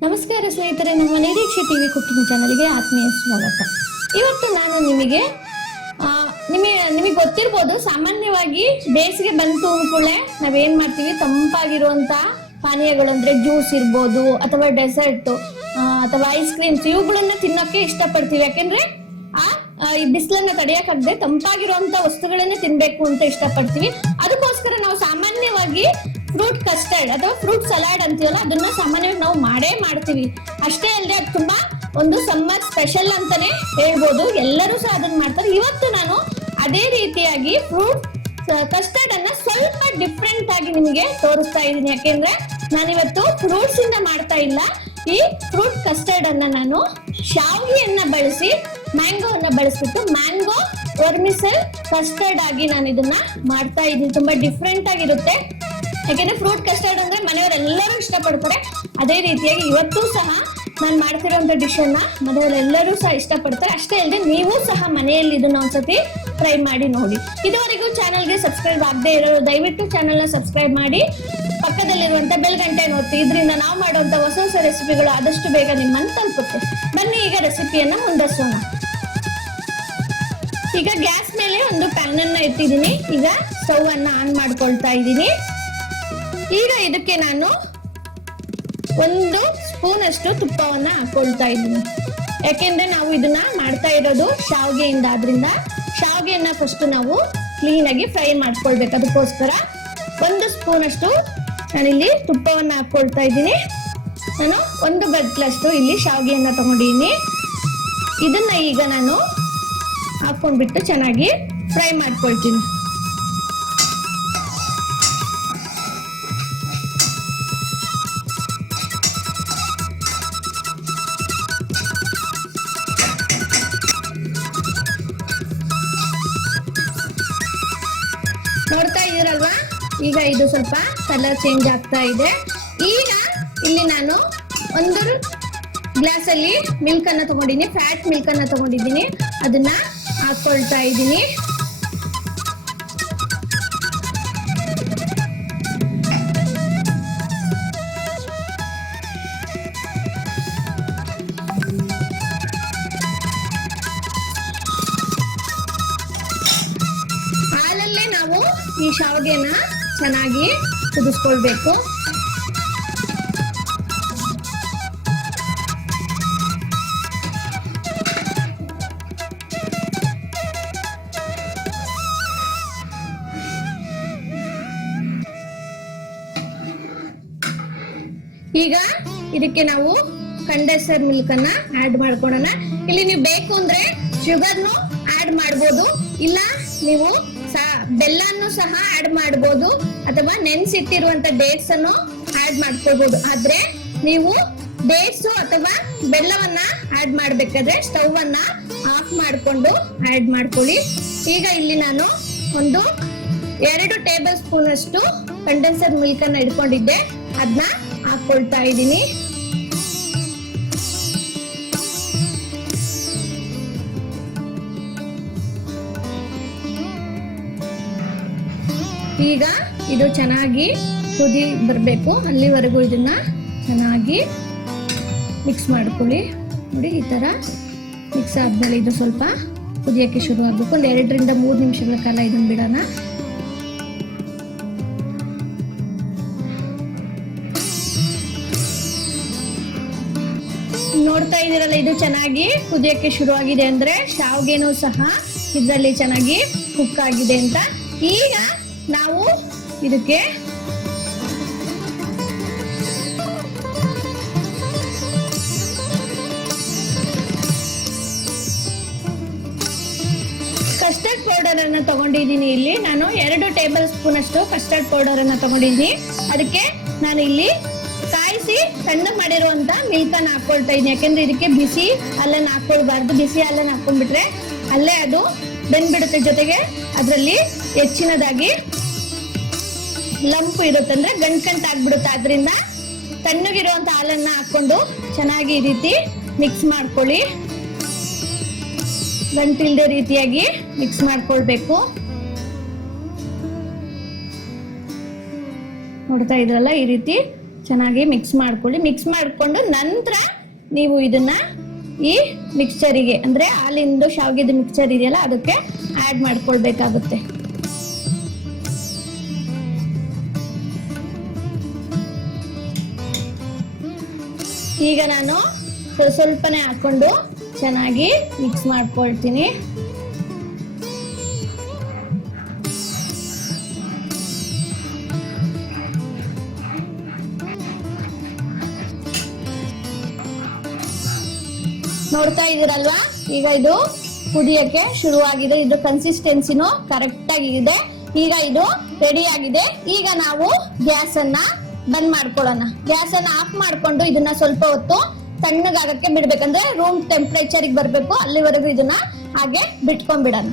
ನಮಸ್ಕಾರ ಸ್ನೇಹಿತರೆ ನಮ್ಮ ನಿರೀಕ್ಷೆ ಟಿವಿ ಕುಕಿಂಗ್ ಚಾನಲ್ಗೆ ಆತ್ಮೀಯ ಸ್ವಾಗತ. ಇವತ್ತು ನಾನು ನಿಮಗೆ ನಿಮಗೆ ನಿಮಗೆ ಗೊತ್ತಿರ್ಬೋದು ಸಾಮಾನ್ಯವಾಗಿ ಬೇಸಿಗೆ ಬಂತು ಅಂದ್ಕೊಳ್ಳೆ ನಾವೇನ್ ಮಾಡ್ತೀವಿ? ತಂಪಾಗಿರುವಂತ ಪಾನೀಯಗಳು ಅಂದ್ರೆ ಜ್ಯೂಸ್ ಇರ್ಬೋದು ಅಥವಾ ಡೆಸರ್ಟ್ ಅಥವಾ ಐಸ್ ಕ್ರೀಮ್ಸ್ ಇವುಗಳನ್ನ ತಿನ್ನೋಕೆ ಇಷ್ಟಪಡ್ತೀವಿ. ಯಾಕೆಂದ್ರೆ ಆ ಆ, ಈ ಬಿಸಿಲನ್ನ ತಡೆಯಕ್ಕಾಗದೆ ತಂಪಾಗಿರುವಂತ ವಸ್ತುಗಳನ್ನೇ ತಿನ್ಬೇಕು ಅಂತ ಇಷ್ಟಪಡ್ತೀವಿ. ಅದಕ್ಕೋಸ್ಕರ ನಾವು ಸಾಮಾನ್ಯವಾಗಿ ಫ್ರೂಟ್ ಕಸ್ಟರ್ಡ್ ಅಥವಾ ಫ್ರೂಟ್ ಸಲಾಡ್ ಅಂತೀವಲ್ಲ, ಅದನ್ನ ಸಾಮಾನ್ಯವಾಗಿ ನಾವು ಮಾಡೇ ಮಾಡ್ತೀವಿ. ಅಷ್ಟೇ ಅಲ್ಲದೆ ಅದು ತುಂಬಾ ಒಂದು ಸಮ್ಮರ್ ಸ್ಪೆಷಲ್ ಅಂತಾನೆ ಹೇಳ್ಬೋದು. ಎಲ್ಲರೂ ಸಹ ಅದನ್ನ ಮಾಡ್ತಾರೆ. ಇವತ್ತು ನಾನು ಅದೇ ರೀತಿಯಾಗಿ ಫ್ರೂಟ್ ಕಸ್ಟರ್ಡ್ ಅನ್ನ ಸ್ವಲ್ಪ ಡಿಫ್ರೆಂಟ್ ಆಗಿ ನಿಮಗೆ ತೋರಿಸ್ತಾ ಇದ್ದೀನಿ. ಯಾಕೆಂದ್ರೆ ನಾನಿವತ್ತು ಫ್ರೂಟ್ಸ್ ಇಂದ ಮಾಡ್ತಾ ಇಲ್ಲ. ಈ ಫ್ರೂಟ್ ಕಸ್ಟರ್ಡ್ ಅನ್ನ ನಾನು ಶಾವಿಗೆಯನ್ನ ಬಳಸಿ ಮ್ಯಾಂಗೋ ಅನ್ನ ಬಳಸ್ಬಿಟ್ಟು ಮ್ಯಾಂಗೋ ವರ್ಮಿಸಲ್ ಕಸ್ಟರ್ಡ್ ಆಗಿ ನಾನು ಇದನ್ನ ಮಾಡ್ತಾ ಇದ್ದೀನಿ. ತುಂಬಾ ಡಿಫ್ರೆಂಟ್ ಆಗಿರುತ್ತೆ. ಯಾಕೆಂದ್ರೆ ಫ್ರೂಟ್ ಕಸ್ಟರ್ಡ್ ಅಂದ್ರೆ ಮನೆಯವರೆಲ್ಲರೂ ಇಷ್ಟಪಡ್ತಾರೆ. ಅದೇ ರೀತಿಯಾಗಿ ಇವತ್ತು ಸಹ ನಾನು ಮಾಡ್ತಿರೋಂಥ ಡಿಶ್ ಅನ್ನ ಮನೆಯವರೆಲ್ಲರೂ ಸಹ ಇಷ್ಟಪಡ್ತಾರೆ. ಅಷ್ಟೇ ಅಲ್ಲದೆ ನೀವು ಸಹ ಮನೆಯಲ್ಲಿ ಇದನ್ನ ಒಂದ್ಸತಿ ಟ್ರೈ ಮಾಡಿ ನೋಡಿ. ಇದುವರೆಗೂ ಚಾನಲ್ಗೆ ಸಬ್ಸ್ಕ್ರೈಬ್ ಆಗದೆ ಇರೋರು ದಯವಿಟ್ಟು ಚಾನಲ್ನ ಸಬ್ಸ್ಕ್ರೈಬ್ ಮಾಡಿ. ಪಕ್ಕದಲ್ಲಿರುವಂತ ಬೆಲ್ ಗಂಟೆ ನೋಡ್ತಿ ಇದರಿಂದ ನಾವು ಮಾಡುವಂತ ಹೊಸ ಹೊಸ ರೆಸಿಪಿಗಳು ಆದಷ್ಟು ಬೇಗ ನಿಮ್ಮನ್ನು ತಲುಪುತ್ತೆ. ಬನ್ನಿ ಈಗ ರೆಸಿಪಿಯನ್ನ ಮುಂದಸೋಣ ಈಗ ಗ್ಯಾಸ್ ಮೇಲೆ ಒಂದು ಪ್ಯಾನ್ ಅನ್ನ ಇಟ್ಟಿದ್ದೀನಿ. ಈಗ ಸ್ಟವ್ ಅನ್ನ ಆನ್ ಮಾಡ್ಕೊಳ್ತಾ ಇದ್ದೀನಿ. ಈಗ ಇದಕ್ಕೆ ನಾನು ಒಂದು ಸ್ಪೂನ್ ಅಷ್ಟು ತುಪ್ಪವನ್ನ ಹಾಕೊಳ್ತಾ ಇದ್ದೀನಿ. ಯಾಕೆಂದ್ರೆ ನಾವು ಇದನ್ನ ಮಾಡ್ತಾ ಇರೋದು ಶಾವಿಗೆಯಿಂದ ಆದ್ರಿಂದ. ಶಾವಿಗೆಯನ್ನ ಫಸ್ಟ್ ನಾವು ಕ್ಲೀನ್ ಆಗಿ ಫ್ರೈ ಮಾಡ್ಕೊಳ್ಬೇಕು. ಅದಕ್ಕೋಸ್ಕರ ಒಂದು ಸ್ಪೂನ್ ಅಷ್ಟು ನಾನಿಲ್ಲಿ ತುಪ್ಪವನ್ನ ಹಾಕೊಳ್ತಾ ಇದ್ದೀನಿ. ನಾನು ಒಂದು ಬಟ್ಲಷ್ಟು ಇಲ್ಲಿ ಶಾವಿಗೆಯನ್ನ ತಗೊಂಡಿದ್ದೀನಿ. ಇದನ್ನ ಈಗ ನಾನು ಹಾಕೊಂಡ್ಬಿಟ್ಟು ಚೆನ್ನಾಗಿ ಫ್ರೈ ಮಾಡ್ಕೊಳ್ತೀನಿ. ನೋಡ್ತಾ ಇದೀರಲ್ವಾ ಈಗ ಇದು ಸ್ವಲ್ಪ ಕಲರ್ ಚೇಂಜ್ ಆಗ್ತಾ ಇದೆ. ಈಗ ಇಲ್ಲಿ ನಾನು ಒಂದು ಗ್ಲಾಸ್ ಅಲ್ಲಿ ಮಿಲ್ಕ್ ಅನ್ನ ತಗೊಂಡಿದ್ದೀನಿ ಫ್ಯಾಟ್ ಮಿಲ್ಕ್ ಅನ್ನ ತಗೊಂಡಿದ್ದೀನಿ. ಅದನ್ನ ಹಾಕೊಳ್ತಾ ಇದ್ದೀನಿ. ಈ ಶಾವಿಗೆನ ಚೆನ್ನಾಗಿ ಕುದಿಸ್ಕೊಳ್ಬೇಕು. ಈಗ ಇದಕ್ಕೆ ನಾವು ಕಂಡೆನ್ಸರ್ ಮಿಲ್ಕ್ ಅನ್ನ ಆಡ್ ಮಾಡ್ಕೊಳ್ಳೋಣ ಇಲ್ಲಿ ನೀವು ಬೇಕು ಅಂದ್ರೆ ಶುಗರ್ನು ಆಡ್ ಮಾಡ್ಬೋದು. ಇಲ್ಲ, ನೀವು ಬೆಲ್ಲನ್ನು ಸಹ ಆಡ್ ಮಾಡ್ಬೋದು ಅಥವಾ ನೆನ್ಸಿಟ್ಟಿರುವಂತ ಡೇಟ್ಸ್ ಅನ್ನು ಆಡ್ ಮಾಡ್ಕೊಳ್ಬಹುದು ಆದ್ರೆ ನೀವು ಡೇಟ್ಸ್ ಅಥವಾ ಬೆಲ್ಲವನ್ನ ಆಡ್ ಮಾಡ್ಬೇಕಾದ್ರೆ ಸ್ಟವ್ ಅನ್ನ ಆಫ್ ಮಾಡ್ಕೊಂಡು ಆಡ್ ಮಾಡ್ಕೊಳ್ಳಿ. ಈಗ ಇಲ್ಲಿ ನಾನು ಒಂದು ಎರಡು ಟೇಬಲ್ ಸ್ಪೂನ್ ಅಷ್ಟು ಕಂಡೆನ್ಸರ್ ಮಿಲ್ಕ್ ಅನ್ನ ಇಟ್ಕೊಂಡಿದ್ದೆ. ಅದನ್ನ ಹಾಕೊಳ್ತಾ ಇದ್ದೀನಿ. ಈಗ ಇದು ಚೆನ್ನಾಗಿ ಕುದಿ ಬರಬೇಕು. ಅಲ್ಲಿವರೆಗೂ ಇದನ್ನ ಚೆನ್ನಾಗಿ ಮಿಕ್ಸ್ ಮಾಡ್ಕೊಳ್ಳಿ. ನೋಡಿ, ಈ ತರ ಮಿಕ್ಸ್ ಆದಮೇಲೆ ಇದು ಸ್ವಲ್ಪ ಕುದಿಯೋಕ್ಕೆ ಶುರು ಆಗಬೇಕು. ಒಂದು ಎರಡರಿಂದ ಮೂರು ನಿಮಿಷಗಳ ಕಾಲ ಇದನ್ನ ಬಿಡೋಣ. ನೋಡ್ತಾ ಇದ್ದೀರಲ್ಲ, ಇದು ಚೆನ್ನಾಗಿ ಕುದಿಯಕ್ಕೆ ಶುರುವಾಗಿದೆ ಅಂದ್ರೆ ಶಾವ್ಗೆನೂ ಸಹ ಇದರಲ್ಲಿ ಚೆನ್ನಾಗಿ ಕುಕ್ ಆಗಿದೆ ಅಂತ. ಈಗ ನಾವು ಇದಕ್ಕೆ ಕಸ್ಟರ್ಡ್ ಪೌಡರ್ ಅನ್ನ ತಗೊಂಡಿದ್ದೀನಿ ಇಲ್ಲಿ. ನಾನು ಎರಡು ಟೇಬಲ್ ಸ್ಪೂನ್ ಅಷ್ಟು ಕಸ್ಟರ್ಡ್ ಪೌಡರ್ ಅನ್ನ ತಗೊಂಡಿದ್ದೀನಿ. ಅದಕ್ಕೆ ನಾನು ಇಲ್ಲಿ ಕಾಯಿಸಿ ಸಣ್ಣ ಮಾಡಿರುವಂತ ಮಿಲ್ಕ್ ಅನ್ನ ಹಾಕೊಳ್ತಾ ಇದ್ದೀನಿ. ಯಾಕಂದ್ರೆ ಇದಕ್ಕೆ ಬಿಸಿ ಹಾಲನ್ನ ಹಾಕೊಳ್ಬಾರ್ದು. ಬಿಸಿ ಹಾಲನ್ನ ಹಾಕೊಂಡ್ಬಿಟ್ರೆ ಅಲ್ಲೇ ಅದು ಬೆಂದ್ಬಿಡುತ್ತೆ ಜೊತೆಗೆ ಅದರಲ್ಲಿ ಹೆಚ್ಚಿನದಾಗಿ ಲಂಪ್ ಇರುತ್ತೆ ಅಂದ್ರೆ ಗಂಟ್ ಆಗ್ಬಿಡುತ್ತೆ. ಅದರಿಂದ ತಣ್ಣಗಿರುವಂತ ಹಾಲನ್ನ ಹಾಕೊಂಡು ಚೆನ್ನಾಗಿ ಈ ರೀತಿ ಮಿಕ್ಸ್ ಮಾಡ್ಕೊಳ್ಳಿ. ಗಂಟಿಲ್ದೆ ರೀತಿಯಾಗಿ ಮಿಕ್ಸ್ ಮಾಡ್ಕೊಳ್ಬೇಕು. ನೋಡ್ತಾ ಇದ್ರಲ್ಲ ಈ ರೀತಿ ಚೆನ್ನಾಗಿ ಮಿಕ್ಸ್ ಮಾಡ್ಕೊಳ್ಳಿ. ಮಿಕ್ಸ್ ಮಾಡಿಕೊಂಡು ನಂತರ ನೀವು ಇದನ್ನ ಈ ಮಿಕ್ಸ್ಚರಿಗೆ ಅಂದ್ರೆ ಹಾಲಿಂದು ಶಾವಿಗೆದು ಮಿಕ್ಸ್ಚರ್ ಇದೆಯಲ್ಲ, ಅದಕ್ಕೆ ಆ್ಯಡ್ ಮಾಡ್ಕೊಳ್ಬೇಕಾಗುತ್ತೆ. ಈಗ ನಾನು ಸ್ವ- ಸ್ವಲ್ಪನೇ ಹಾಕೊಂಡು ಚೆನ್ನಾಗಿ ಮಿಕ್ಸ್ ಮಾಡ್ಕೊಳ್ತೀನಿ. ನೋಡ್ತಾ ಇದೀರಲ್ವಾ ಈಗ ಇದು ಕುದಿಯಕ್ಕೆ ಶುರುವಾಗಿದೆ. ಇದು ಕನ್ಸಿಸ್ಟೆನ್ಸಿನೂ ಕರೆಕ್ಟ್ ಆಗಿದೆ ಈಗ ಇದು ರೆಡಿ ಆಗಿದೆ. ಈಗ ನಾವು ಗ್ಯಾಸ್ ಅನ್ನ ಬಂದ್ ಮಾಡ್ಕೊಳ್ಳೋಣ. ಗ್ಯಾಸ್ ಅನ್ನ ಆಫ್ ಮಾಡ್ಕೊಂಡು ಇದನ್ನ ಸ್ವಲ್ಪ ಹೊತ್ತು ತಣ್ಣಗಾಗಕ್ಕೆ ಬಿಡ್ಬೇಕಂದ್ರೆ ರೂಮ್ ಟೆಂಪರೇಚರ್ ಬರ್ಬೇಕು. ಅಲ್ಲಿವರೆಗೂ ಇದನ್ನ ಹಾಗೆ ಬಿಟ್ಕೊಂಡ್ಬಿಡೋಣ.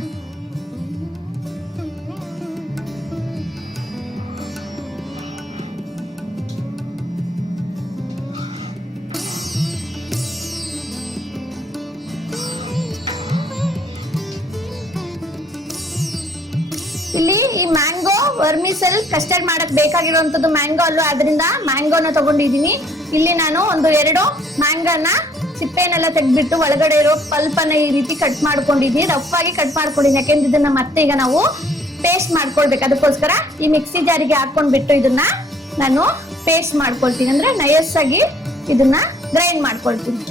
ವರ್ಮಿಸೆಲ್ ಕಸ್ಟರ್ಡ್ ಮಾಡಕ್ ಬೇಕಾಗಿರುವಂತದ್ದು ಮ್ಯಾಂಗೋ ಅಲ್ವಾ? ಅದರಿಂದ ಮ್ಯಾಂಗೋನ ತಗೊಂಡಿದೀನಿ ಇಲ್ಲಿ ನಾನು ಒಂದು ಎರಡು ಮ್ಯಾಂಗೋನ ಸಿಪ್ಪೆನೆಲ್ಲ ತೆಗ್ದ್ಬಿಟ್ಟು ಒಳಗಡೆ ಇರೋ ಪಲ್ಪನ್ನ ಈ ರೀತಿ ಕಟ್ ಮಾಡ್ಕೊಂಡಿದ್ದೀನಿ. ರಫ್ ಆಗಿ ಕಟ್ ಮಾಡ್ಕೊಂಡಿದ್ದೀನಿ. ಯಾಕೆಂದ್ರೆ ಇದನ್ನ ಮತ್ತೆ ಈಗ ನಾವು ಪೇಸ್ಟ್ ಮಾಡ್ಕೊಳ್ಬೇಕು. ಅದಕ್ಕೋಸ್ಕರ ಈ ಮಿಕ್ಸಿ ಜಾರಿಗೆ ಹಾಕೊಂಡ್ಬಿಟ್ಟು ಇದನ್ನ ನಾನು ಪೇಸ್ಟ್ ಮಾಡ್ಕೊಳ್ತೀನಿ. ಅಂದ್ರೆ ನಯಸ್ ಆಗಿ ಇದನ್ನ ಗ್ರೈಂಡ್ ಮಾಡ್ಕೊಳ್ತೀನಿ.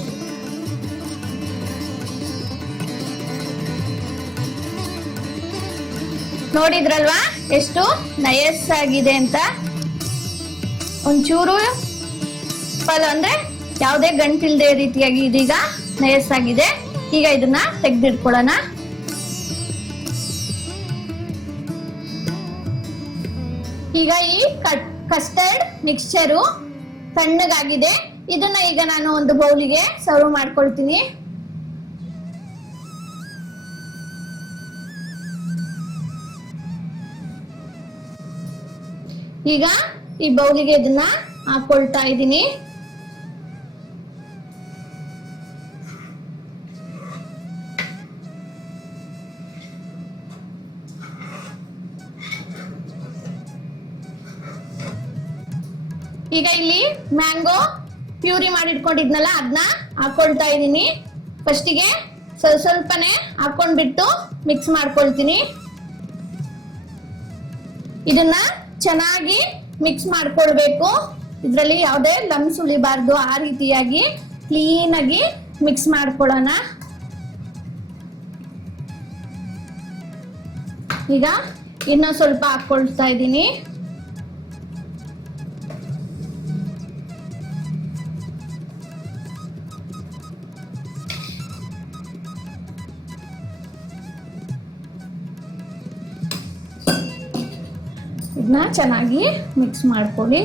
ನೋಡಿದ್ರಲ್ವಾ? ಎಷ್ಟು ನಯಸ್ ಆಗಿದೆ ಅಂತ. ಒಂಚೂರು ಫಲ ಅಂದ್ರೆ ಯಾವುದೇ ಗಂಟಿಲ್ದೆ ರೀತಿಯಾಗಿ ಇದೀಗ ನಯಸ್ ಆಗಿದೆ. ಈಗ ಇದನ್ನ ತೆಗ್ದಿಟ್ಕೊಳ್ಳೋಣ. ಈಗ ಈ ಕಸ್ಟರ್ಡ್ ಮಿಕ್ಸ್ಚರು ತಣ್ಣಗಾಗಿದೆ. ಇದನ್ನ ಈಗ ನಾನು ಒಂದು ಬೌಲಿಗೆ ಸರ್ವ್ ಮಾಡ್ಕೊಳ್ತೀನಿ. ಈಗ ಈ ಬೌಲಿಗೆ ಇದನ್ನ ಹಾಕೊಳ್ತಾ ಇದ್ದೀನಿ. ಈಗ ಇಲ್ಲಿ ಮ್ಯಾಂಗೋ ಪ್ಯೂರಿ ಮಾಡಿ ಇಟ್ಕೊಂಡಿದ್ನಲ್ಲ ಅದನ್ನ ಹಾಕೊಳ್ತಾ ಇದ್ದೀನಿ. ಫಸ್ಟಿಗೆ ಸ್ವಲ್ಪ ಸ್ವಲ್ಪನೇ ಹಾಕೊಂಡ್ಬಿಟ್ಟು ಮಿಕ್ಸ್ ಮಾಡ್ಕೊಳ್ತೀನಿ. ಇದನ್ನ ಚೆನ್ನಾಗಿ ಮಿಕ್ಸ್ ಮಾಡ್ಕೊಳ್ಬೇಕು ಇದರಲ್ಲಿ ಯಾವುದೇ ಲಮ್ಸ್ ಉಳಿಬಾರ್ದು ಆ ರೀತಿಯಾಗಿ ಕ್ಲೀನ್ ಆಗಿ ಮಿಕ್ಸ್ ಮಾಡ್ಕೊಳ್ಳೋಣ. ಈಗ ಇನ್ನ ಸ್ವಲ್ಪ ಹಾಕೊಳ್ತಾ ಇದ್ದೀನಿ. ಇದನ್ನ ಚೆನ್ನಾಗಿ ಮಿಕ್ಸ್ ಮಾಡ್ಕೊಳ್ಳಿ.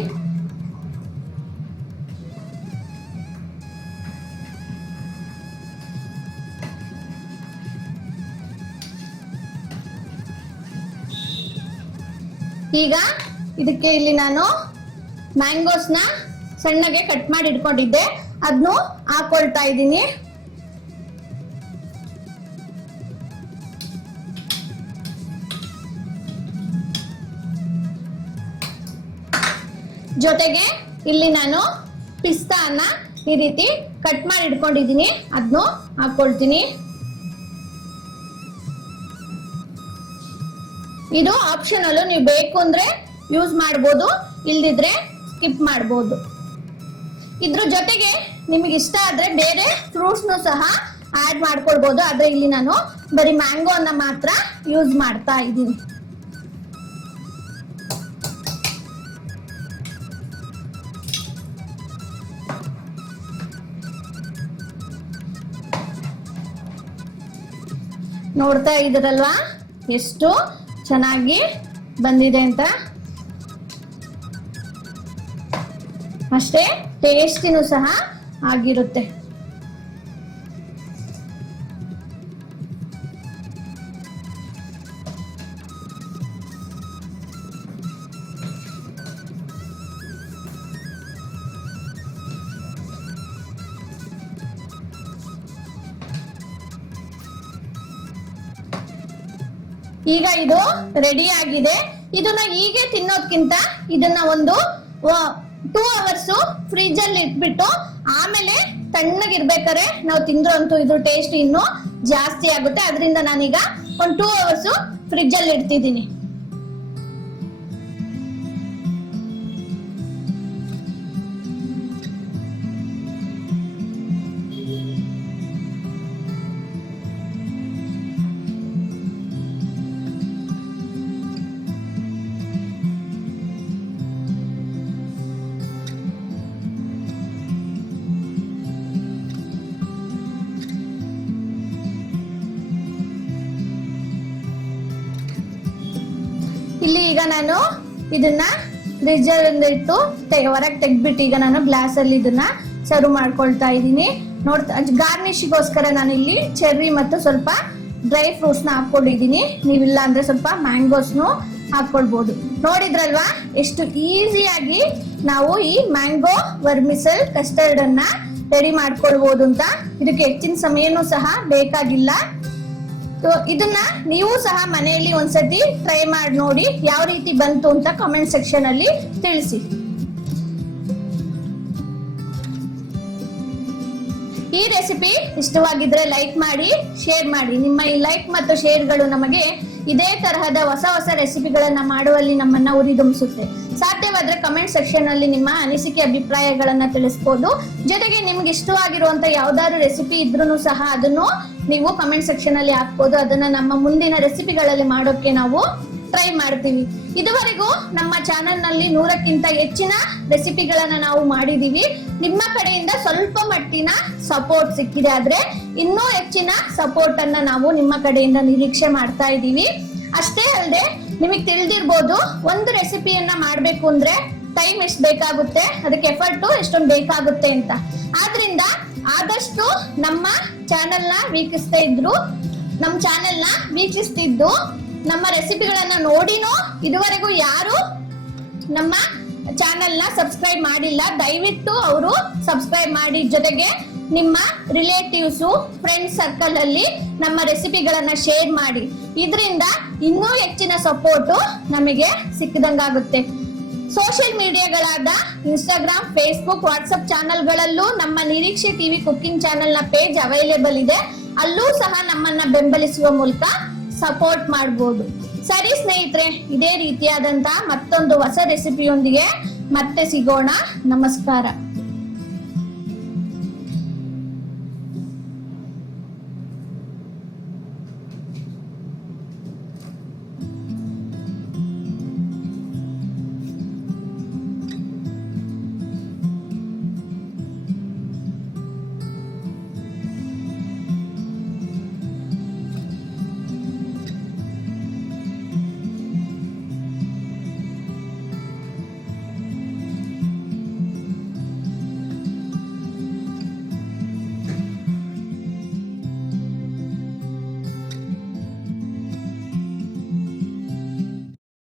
ಈಗ ಇದಕ್ಕೆ ಇಲ್ಲಿ ನಾನು ಮ್ಯಾಂಗೋಸ್ನ ಸಣ್ಣಗೆ ಕಟ್ ಮಾಡಿ ಇಟ್ಕೊಂಡಿದ್ದೆ. ಅದನ್ನು ಹಾಕೊಳ್ತಾ ಇದ್ದೀನಿ. ಜೊತೆಗೆ ಇಲ್ಲಿ ನಾನು ಪಿಸ್ತಾ ಅನ್ನ ಈ ರೀತಿ ಕಟ್ ಮಾಡಿ ಇಟ್ಕೊಂಡಿದ್ದೀನಿ. ಅದನ್ನು ಹಾಕೊಳ್ತೀನಿ ಇದು ಆಪ್ಷನಲ್ ನೀವು ಬೇಕು ಅಂದ್ರೆ ಯೂಸ್ ಮಾಡ್ಬೋದು, ಇಲ್ದಿದ್ರೆ ಸ್ಕಿಪ್ ಮಾಡ್ಬೋದು. ಇದ್ರ ಜೊತೆಗೆ ನಿಮಗೆ ಇಷ್ಟ ಆದ್ರೆ ಬೇರೆ ಫ್ರೂಟ್ಸ್ ಫ್ರೂಟ್ಸ್ನು ಸಹ ಆಡ್ ಮಾಡ್ಕೊಳ್ಬೋದು. ಆದ್ರೆ ಇಲ್ಲಿ ನಾನು ಬರೀ ಮ್ಯಾಂಗೋ ಅನ್ನ ಮಾತ್ರ ಯೂಸ್ ಮಾಡ್ತಾ ಇದ್ದೀನಿ. ನೋಡ್ತಾ ಇದ್ದೀರಲ್ವಾ? ಎಷ್ಟು ಚೆನ್ನಾಗಿ ಬಂದಿದೆ ಅಂತ? ಅಷ್ಟೇ ಟೇಸ್ಟಿನೂ ಸಹ ಆಗಿರುತ್ತೆ. ಈಗ ಇದು ರೆಡಿ ಆಗಿದೆ. ಇದನ್ನ ಹೀಗೆ ತಿನ್ನೋದ್ಕಿಂತ ಇದನ್ನ ಒಂದು ಟೂ ಅವರ್ಸ್ ಫ್ರಿಜ್ ಅಲ್ಲಿ ಇಟ್ಬಿಟ್ಟು ಆಮೇಲೆ ತಣ್ಣಗಿರ್ಬೇಕಾದ್ರೆ ನಾವು ತಿಂದ್ರು ಅಂತೂ ಇದ್ರ ಟೇಸ್ಟ್ ಇನ್ನು ಜಾಸ್ತಿ ಆಗುತ್ತೆ. ಅದರಿಂದ ನಾನೀಗ ಒಂದು ಟೂ ಅವರ್ಸ್ ಫ್ರಿಜ್ ಅಲ್ಲಿ ಇಡ್ತಿದ್ದೀನಿ. ಈಗ ನಾನು ಇದನ್ನ ಫ್ರಿಜ್ಜರ್ ಇಟ್ಟು ಇಟ್ಟು ಹೊರಗೆ ತೆಗ್ದ್ಬಿಟ್ಟು ಈಗ ನಾನು ಗ್ಲಾಸ್ ಅಲ್ಲಿ ಇದನ್ನ ಸರ್ವ್ ಮಾಡ್ಕೊಳ್ತಾ ಇದ್ದೀನಿ. ನೋಡ್ತಾ ಗಾರ್ನಿಶ್ಗೋಸ್ಕರ ನಾನು ಇಲ್ಲಿ ಚೆರ್ರಿ ಮತ್ತು ಸ್ವಲ್ಪ ಡ್ರೈ ಫ್ರೂಟ್ಸ್ನ ಹಾಕೊಂಡಿದ್ದೀನಿ ನೀವಿಲ್ಲ ಅಂದ್ರೆ ಸ್ವಲ್ಪ ಮ್ಯಾಂಗೋಸ್ನು ಹಾಕೊಳ್ಬಹುದು ನೋಡಿದ್ರಲ್ವಾ? ಎಷ್ಟು ಈಸಿಯಾಗಿ ನಾವು ಈ ಮ್ಯಾಂಗೋ ವರ್ಮಿಸಲ್ ಕಸ್ಟರ್ಡ್ ಅನ್ನ ರೆಡಿ ಮಾಡ್ಕೊಳ್ಬಹುದು ಅಂತ. ಇದಕ್ಕೆ ಹೆಚ್ಚಿನ ಸಮಯನೂ ಸಹ ಬೇಕಾಗಿಲ್ಲ. ಇದನ್ನ ನೀವು ಸಹ ಮನೆಯಲ್ಲಿ ಒಂದ್ಸತಿ ಟ್ರೈ ಮಾಡಿ ನೋಡಿ ಯಾವ ರೀತಿ ಬಂತು ಅಂತ ಕಮೆಂಟ್ ಸೆಕ್ಷನ್ ಅಲ್ಲಿ ತಿಳಿಸಿ. ಈ ರೆಸಿಪಿ ಇಷ್ಟವಾಗಿದ್ರೆ ಲೈಕ್ ಮಾಡಿ ಶೇರ್ ಮಾಡಿ. ನಿಮ್ಮ ಈ ಲೈಕ್ ಮತ್ತು ಶೇರ್ಗಳು ನಮಗೆ ಇದೇ ತರಹದ ಹೊಸ ಹೊಸ ರೆಸಿಪಿಗಳನ್ನ ಮಾಡುವಲ್ಲಿ ನಮ್ಮನ್ನ ಉರಿದುಂಬಿಸುತ್ತೆ. ಸಾಧ್ಯವಾದ್ರೆ ಕಮೆಂಟ್ ಸೆಕ್ಷನ್ ಅಲ್ಲಿ ನಿಮ್ಮ ಅನಿಸಿಕೆ ಅಭಿಪ್ರಾಯಗಳನ್ನ ತಿಳಿಸ್ಬೋದು. ಜೊತೆಗೆ ನಿಮ್ಗೆ ಇಷ್ಟವಾಗಿರುವಂತ ಯಾವ್ದಾದ್ರು ರೆಸಿಪಿ ಇದ್ರೂ ಸಹ ಅದನ್ನು ನೀವು ಕಮೆಂಟ್ ಸೆಕ್ಷನ್ ಅಲ್ಲಿ ಹಾಕ್ಬೋದು. ಅದನ್ನ ನಮ್ಮ ಮುಂದಿನ ರೆಸಿಪಿಗಳಲ್ಲಿ ಮಾಡೋಕೆ ನಾವು ಟ್ರೈ ಮಾಡ್ತೀವಿ. ಇದುವರೆಗೂ ನಮ್ಮ ಚಾನೆಲ್ನಲ್ಲಿ ನೂರಕ್ಕಿಂತ ಹೆಚ್ಚಿನ ರೆಸಿಪಿಗಳನ್ನ ನಾವು ಮಾಡಿದೀವಿ. ನಿಮ್ಮ ಕಡೆಯಿಂದ ಸ್ವಲ್ಪ ಮಟ್ಟಿನ ಸಪೋರ್ಟ್ ಸಿಕ್ಕಿದೆ ಆದ್ರೆ ಇನ್ನೂ ಹೆಚ್ಚಿನ ಸಪೋರ್ಟ್ ಅನ್ನ ನಾವು ನಿಮ್ಮ ಕಡೆಯಿಂದ ನಿರೀಕ್ಷೆ ಮಾಡ್ತಾ ಇದ್ದೀವಿ. ಅಷ್ಟೇ ಅಲ್ಲದೆ ನಿಮಗೆ ತಿಳಿದಿರ್ಬೋದು ಒಂದು ರೆಸಿಪಿಯನ್ನ ಮಾಡ್ಬೇಕು ಅಂದ್ರೆ ಟೈಮ್ ಎಷ್ಟು ಬೇಕಾಗುತ್ತೆ, ಅದಕ್ಕೆ ಎಫರ್ಟ್ ಎಷ್ಟೊಂದು ಬೇಕಾಗುತ್ತೆ ಅಂತ. ಆದ್ರಿಂದ ಆದಷ್ಟು ನಮ್ಮ ಚಾನೆಲ್ನ ವೀಕ್ಷಿಸ್ತಾ ಇದ್ರು, ನಮ್ಮ ಚಾನೆಲ್ನ ವೀಕ್ಷಿಸ್ತಿದ್ದು ನಮ್ಮ ರೆಸಿಪಿಗಳನ್ನ ನೋಡಿನೂ ಇದುವರೆಗೂ ಯಾರು ನಮ್ಮ ಚಾನೆಲ್ನ ಸಬ್ಸ್ಕ್ರೈಬ್ ಮಾಡಿಲ್ಲ. ದಯವಿಟ್ಟು ಅವರು ಸಬ್ಸ್ಕ್ರೈಬ್ ಮಾಡಿ. ಜೊತೆಗೆ ನಿಮ್ಮ ರಿಲೇಟಿವ್ಸ್ ಫ್ರೆಂಡ್ ಸರ್ಕಲ್ ಅಲ್ಲಿ ನಮ್ಮ ರೆಸಿಪಿಗಳನ್ನ ಶೇರ್ ಮಾಡಿ. ಇದರಿಂದ ಇನ್ನೂ ಹೆಚ್ಚಿನ ಸಪೋರ್ಟ್ ನಮಗೆ ಸಿಕ್ಕಿದಂಗಾಗುತ್ತೆ. ಸೋಷಿಯಲ್ ಮೀಡಿಯಾಗಳಾದ ಇನ್ಸ್ಟಾಗ್ರಾಮ್ ಫೇಸ್ಬುಕ್ ವಾಟ್ಸ್ಆಪ್ ಚಾನೆಲ್ಗಳಲ್ಲೂ ನಮ್ಮ ನಿರೀಕ್ಷೆ ಟಿವಿ ಕುಕ್ಕಿಂಗ್ ಚಾನೆಲ್ನ ಪೇಜ್ ಅವೈಲೇಬಲ್ ಇದೆ. ಅಲ್ಲೂ ಸಹ ನಮ್ಮನ್ನ ಬೆಂಬಲಿಸುವ ಮೂಲಕ ಸಪೋರ್ಟ್ ಮಾಡಬಹುದು ಸರಿ ಸ್ನೇಹಿತರೆ ಇದೇ ರೀತಿಯಾದಂತಹ ಮತ್ತೊಂದು ಹೊಸ ರೆಸಿಪಿಯೊಂದಿಗೆ ಮತ್ತೆ ಸಿಗೋಣ. ನಮಸ್ಕಾರ.